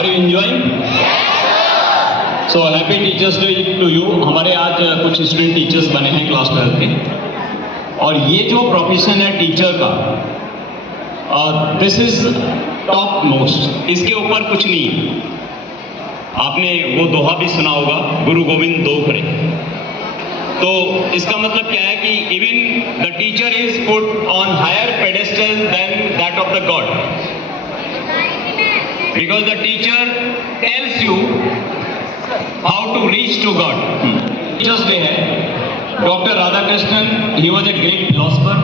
Are you enjoying? So happy Teachers Day to you. हमारे आज कुछ स्टूडेंट टीचर्स बने हैं क्लास 12 के, और ये जो प्रोफेशन है टीचर का, दिस इज टॉप मोस्ट, इसके ऊपर कुछ नहीं है। आपने वो दोहा भी सुना होगा, गुरु गोविंद दोहरे। तो इसका मतलब क्या है कि even the teacher is put on higher pedestal than that of the God, because the teacher tells you how to reach to God. Teachers day है। Doctor Radhakrishnan, he was a great philosopher,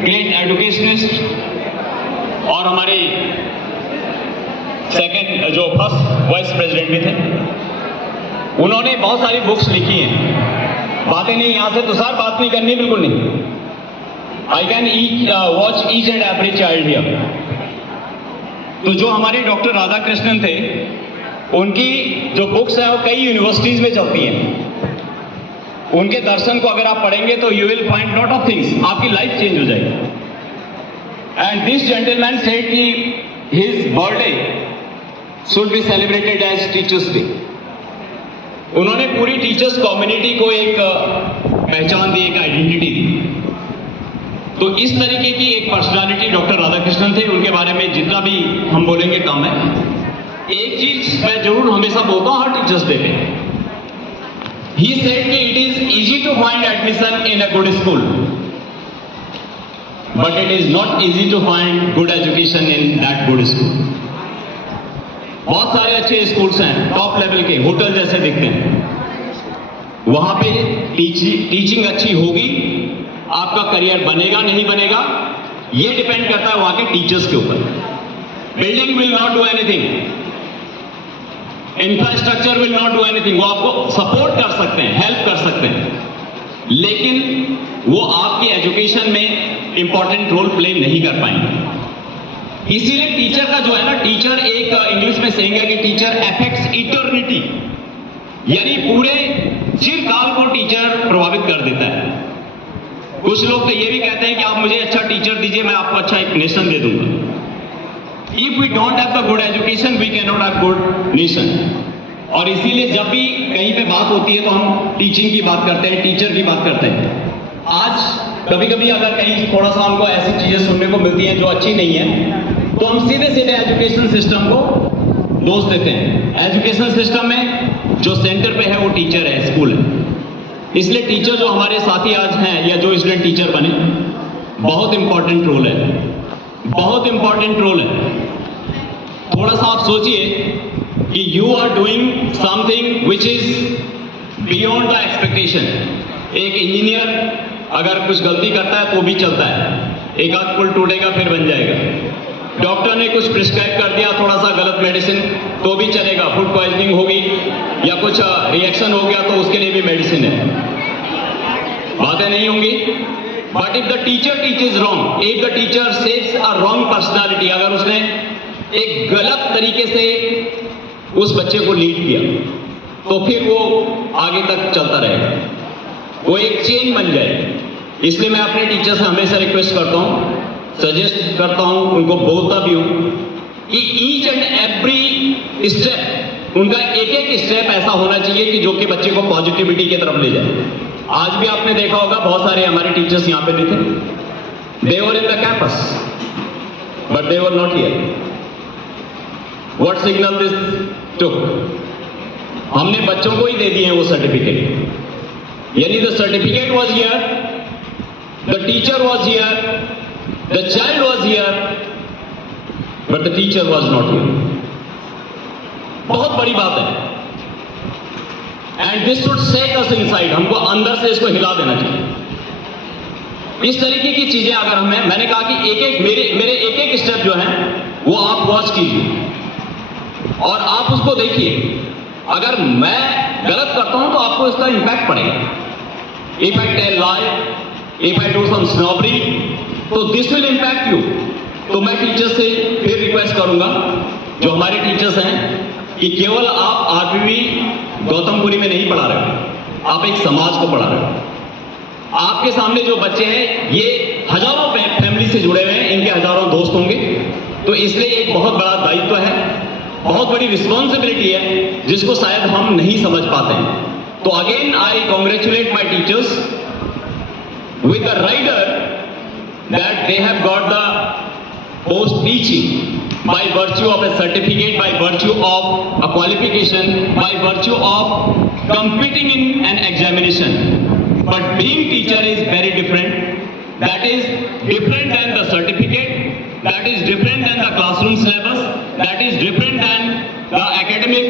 great educationist, और हमारे second जो first vice president भी थे। उन्होंने बहुत सारी books लिखी हैं। बातें नहीं यहाँ से तो सर बात नहीं करनी, बिल्कुल नहीं। I can watch each and every child here. तो जो हमारे डॉक्टर राधाकृष्णन थे, उनकी जो बुक्स है वो कई यूनिवर्सिटीज में चलती हैं। उनके दर्शन को अगर आप पढ़ेंगे तो you will find lot of things, आपकी लाइफ चेंज हो जाएगी। एंड दिस जेंटलमैन सेड कि his birthday should be celebrated as teachers day. उन्होंने पूरी टीचर्स कम्युनिटी को एक पहचान दी, एक आइडेंटिटी दी। तो इस तरीके की एक पर्सनालिटी डॉक्टर राधाकृष्णन थे। उनके बारे में जितना भी हम बोलेंगे कम है। एक चीज मैं जरूर हमेशा बोलता हूं हर टीचर्स डे पे, ही सेड कि it is easy to find admission in a good school, but it is not easy to find good education in that good school. बहुत सारे अच्छे स्कूल्स हैं, टॉप लेवल के, होटल जैसे दिखते हैं। वहां पे टीचिंग अच्छी होगी, आपका करियर बनेगा नहीं बनेगा, ये डिपेंड करता है वहां के टीचर्स के ऊपर। Building will not do anything, infrastructure will not do anything. वो आपको सपोर्ट कर सकते हैं, हेल्प कर सकते हैं, लेकिन वो आपकी एजुकेशन में इंपॉर्टेंट रोल प्ले नहीं कर पाएंगे। इसीलिए टीचर का जो है ना, टीचर एक इंग्लिश में सेइंग है कि टीचर अफेक्ट्स इटर्निटी, यानी पूरे चिरकाल को टीचर प्रभावित कर देता है। कुछ लोग तो ये भी कहते हैं कि आप मुझे अच्छा टीचर दीजिए, मैं आपको अच्छा एक नेशन दे दूंगा। If we don't have the good education, we cannot have good nation. और इसीलिए जब भी कहीं पे बात होती है तो हम टीचिंग की बात करते हैं, टीचर की बात करते हैं। आज कभी कभी अगर कहीं थोड़ा सा हमको ऐसी चीजें सुनने को मिलती हैं जो अच्छी नहीं है, तो हम सीधे सीधे एजुकेशन सिस्टम को दोष देते हैं। एजुकेशन सिस्टम में जो सेंटर पे है वो टीचर है, स्कूल है। इसलिए टीचर जो हमारे साथी आज हैं या जो स्टूडेंट टीचर बने, बहुत इंपॉर्टेंट रोल है, बहुत इंपॉर्टेंट रोल है। थोड़ा सा आप सोचिए कि you are doing something which is beyond the expectation. एक इंजीनियर अगर कुछ गलती करता है तो भी चलता है, एक आध पुल टूटेगा फिर बन जाएगा। डॉक्टर ने कुछ प्रिस्क्राइब कर दिया थोड़ा सा गलत मेडिसिन तो भी चलेगा, फूड पॉइजनिंग होगी या कुछ रिएक्शन हो गया तो उसके लिए भी मेडिसिन है, बातें नहीं होंगी। But if the teacher teaches wrong, if the teacher sets a wrong personality, अगर उसने एक गलत तरीके से उस बच्चे को लीड किया तो फिर वो आगे तक चलता रहेगा, वो एक चेन बन जाए। इसलिए मैं अपने टीचर से हमेशा रिक्वेस्ट करता हूँ, सजेस्ट करता हूँ, उनको बोलता भी हूँ कि ईच एंड एवरी स्टेप, उनका एक एक स्टेप ऐसा होना चाहिए कि जो कि बच्चे को पॉजिटिविटी की तरफ ले जाए। आज भी आपने देखा होगा बहुत सारे हमारे टीचर्स यहाँ पे भी थे, they were in the campus but they were not here. What signal this took? हमने बच्चों को ही दे दिए हैं वो सर्टिफिकेट, यानी the certificate was here, the teacher was here, the child was here, but the teacher was not here. बहुत बड़ी बात है। And this should shake us inside, हमको अंदर से इसको हिला देना चाहिए। इस तरीके की चीजें अगर हमें, मैंने कहा कि एक एक मेरे एक एक स्टेप जो है वो आप वॉच कीजिए और आप उसको देखिए। अगर मैं गलत करता हूं तो आपको इसका इंपैक्ट पड़ेगा। If I tell lie, if I do some snobbery, तो दिस विल इंपैक्ट यू। तो मैं टीचर से फिर रिक्वेस्ट करूंगा, जो हमारे टीचर्स हैं, कि केवल आप आठवीं गौतमपुरी में नहीं पढ़ा रहे, आप एक समाज को पढ़ा रहे हो। आपके सामने जो बच्चे हैं ये हजारों फैमिली से जुड़े हुए हैं, इनके हजारों दोस्त होंगे, तो इसलिए एक बहुत बड़ा दायित्व है बहुत बड़ी रिस्पॉन्सिबिलिटी है जिसको शायद हम नहीं समझ पाते हैं। तो again I congratulate my teachers with the rider that they have got the post teaching by virtue of a certificate, by virtue of a qualification, by virtue of competing in an examination. But being teacher is very different. That is different than the certificate, that is different than the classroom syllabus, that is different than the academic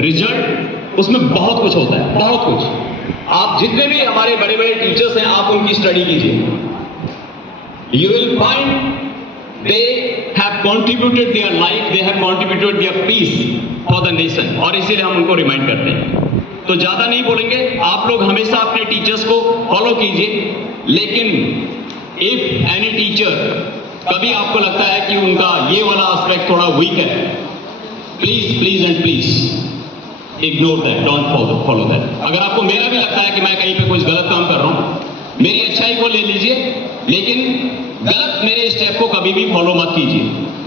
result. उसमें बहुत कुछ होता है, बहुत कुछ। आप जितने भी हमारे बड़े बड़े टीचर्स हैं, आप उनकी स्टडी कीजिए, you will find they have contributed their life, they have contributed their peace for the nation, और इसीलिए हम उनको रिमाइंड करते हैं। तो ज्यादा नहीं बोलेंगे, आप लोग हमेशा अपने टीचर्स को फॉलो कीजिए, लेकिन इफ एनी टीचर कभी आपको लगता है कि उनका ये वाला एस्पेक्ट थोड़ा वीक है, please please and please ignore that, don't follow that. अगर आपको मेरा भी लगता है कि मैं कहीं पे कुछ गलत काम कर रहा हूं, मेरी अच्छाई को ले लीजिए, लेकिन गलत मेरे स्टेप को कभी भी फॉलो मत कीजिए।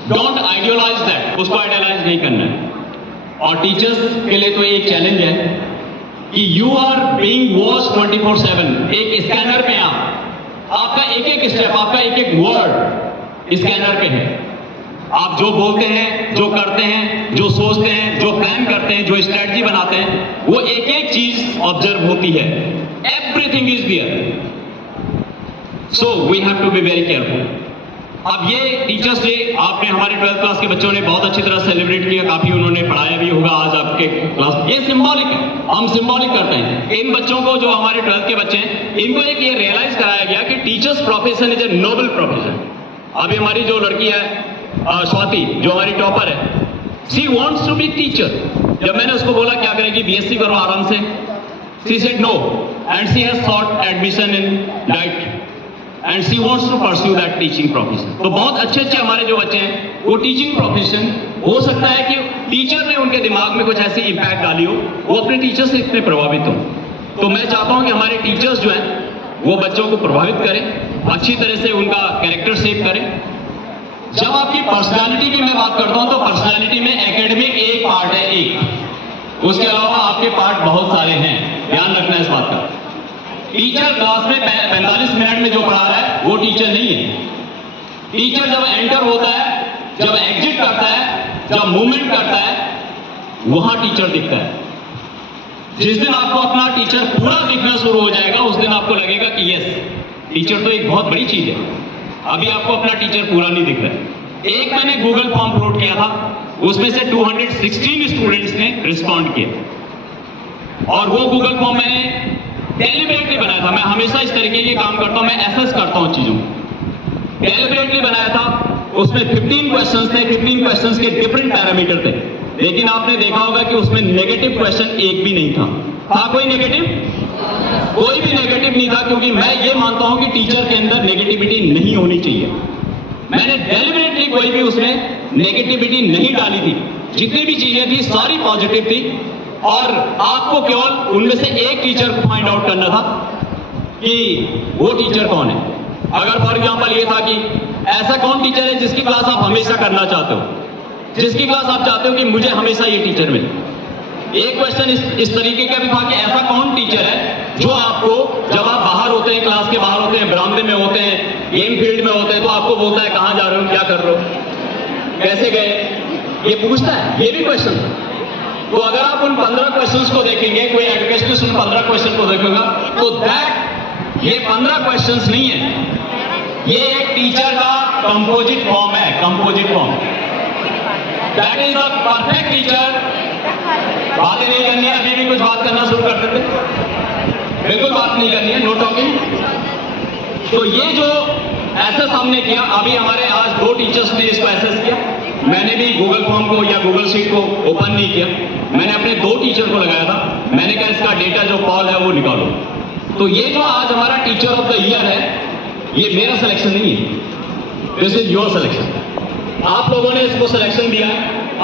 डोंट आइडियलाइज दैट, उसको आइडियलाइज नहीं करना है। और टीचर्स के लिए तो एक चैलेंज है कि यू आर बीइंग वॉच्ड 24/7। एक स्कैनर पे आपका एक एक स्टेप, आपका एक एक वर्ड स्कैनर पे है। आप जो बोलते हैं, जो करते हैं, जो सोचते हैं, जो प्लान करते हैं, जो स्ट्रेटजी बनाते हैं, वो एक एक चीज ऑब्जर्व होती है। Everything is there, so we have to be very careful. अब ये टीचर्स डे आपने, हमारे 12th क्लास के बच्चों ने बहुत अच्छी तरह सेलिब्रेट किया, काफी उन्होंने पढ़ाया भी होगा आज आपके क्लास। ये सिंबॉलिक है, हम सिंबॉलिक करते हैं। इन बच्चों को, जो हमारे 12th के बच्चे हैं, इनको एक ये रियलाइज कराया गया कि teachers profession is a noble profession. अभी हमारी जो लड़की है स्वाति, जो हमारी टॉपर है, she wants to be teacher. जब मैंने उसको बोला क्या करेगी, बीएससी करो आराम से, she said no, and she has sought admission in DIET and she wants to pursue that teaching profession. तो बहुत अच्छे अच्छे हमारे जो बच्चे हैं, वो टीचिंग प्रोफेशन, हो सकता है कि टीचर ने उनके दिमाग में कुछ ऐसी इंपैक्ट डाली हो, वो अपने टीचर से इतने प्रभावित हो। तो मैं चाहता हूं कि हमारे टीचर्स जो हैं वो बच्चों को प्रभावित करें, अच्छी तरह से उनका कैरेक्टर शेप करें। जब आपकी पर्सनालिटी की मैं बात करता हूं, तो पर्सनालिटी में एकेडमिक एक पार्ट है, एक, उसके अलावा आपके पार्ट बहुत सारे हैं, ध्यान रखना इस बात का। टीचर क्लास में 45 मिनट में जो पढ़ा रहा है वो टीचर नहीं है। टीचर जब एंटर होता है, जब एग्जिट करता है, जब मूवमेंट करता है, वहां टीचर दिखता है। जिस दिन आपको अपना टीचर पूरा दिखना शुरू हो जाएगा, उस दिन आपको लगेगा कि यस, टीचर तो एक बहुत बड़ी चीज है। अभी आपको अपना टीचर पूरा नहीं दिख रहा है। एक मैंने गूगल फॉर्म अपलोड किया था, उसमें से 216 स्टूडेंट्स ने रिस्पॉन्ड किया, और वो गूगल फॉर्म मैंने डेलिबरेटली बनाया था। मैं हमेशा इस तरीके के काम करता हूं, मैं एसेस करता हूं चीजों को। डेलिबरेटली बनाया था, उसमें 15 क्वेश्चंस थे, 15 क्वेश्चंस के डिफरेंट पैरामीटर थे, लेकिन आपने देखा होगा कि उसमें नेगेटिव क्वेश्चन एक भी नहीं था कोई नेगेटिव? कोई भी नेगेटिव नहीं था, क्योंकि मैं ये मानता हूं कि टीचर के अंदर नेगेटिविटी नहीं होनी चाहिए। मैंने डेलिबरेटली कोई भी उसमें नेगेटिविटी नहीं डाली थी, जितनी भी चीजें थी सारी पॉजिटिव थी, और आपको केवल उनमें से एक टीचर को फाइंड आउट करना था कि वो टीचर कौन है। अगर फॉर एग्जांपल ये था कि ऐसा कौन टीचर है जिसकी क्लास आप हमेशा करना चाहते हो, जिसकी क्लास आप चाहते हो कि मुझे हमेशा ये टीचर मिले। एक क्वेश्चन इस तरीके का भी था कि ऐसा कौन टीचर है जो आपको, जब आप बाहर होते हैं, क्लास के बाहर होते हैं, बरामदे में होते हैं, गेम फील्ड में होते हैं, तो आपको बोलता है कहां जा रहे हो, क्या कर रहे हो, कैसे गए, ये पूछता है। ये भी क्वेश्चन। तो अगर आप उन 15 क्वेश्चंस को देखेंगे, कोई एजुकेशनिस्ट उन 15 क्वेश्चन को देखेगा, तो दैट ये 15 क्वेश्चंस नहीं है, ये एक टीचर का कंपोजिट फॉर्म है, composite form. That is the perfect teacher. बातें नहीं करनी है, अभी भी कुछ बात करना शुरू कर देते, बिल्कुल बात नहीं करनी है, नो टॉकिंग। तो ये जो एसेस हमने किया, अभी हमारे आज 2 टीचर्स ने इसको एसेस किया। मैंने भी गूगल फॉर्म को या गूगल शीट को ओपन नहीं किया, मैंने अपने 2 टीचर को लगाया था। मैंने कहा इसका डेटा जो कॉल है वो निकालो। तो ये जो आज हमारा टीचर ऑफ द ईयर है, ये मेरा सिलेक्शन नहीं है, दिस इज योर सिलेक्शन। आप लोगों ने इसको सिलेक्शन दिया,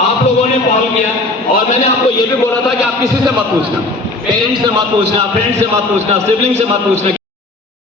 आप लोगों ने कॉल किया, और मैंने आपको ये भी बोला था कि आप किसी से मत पूछना, पेरेंट्स से मत पूछना, फ्रेंड्स से मत पूछना, सिबलिंग से मत पूछना।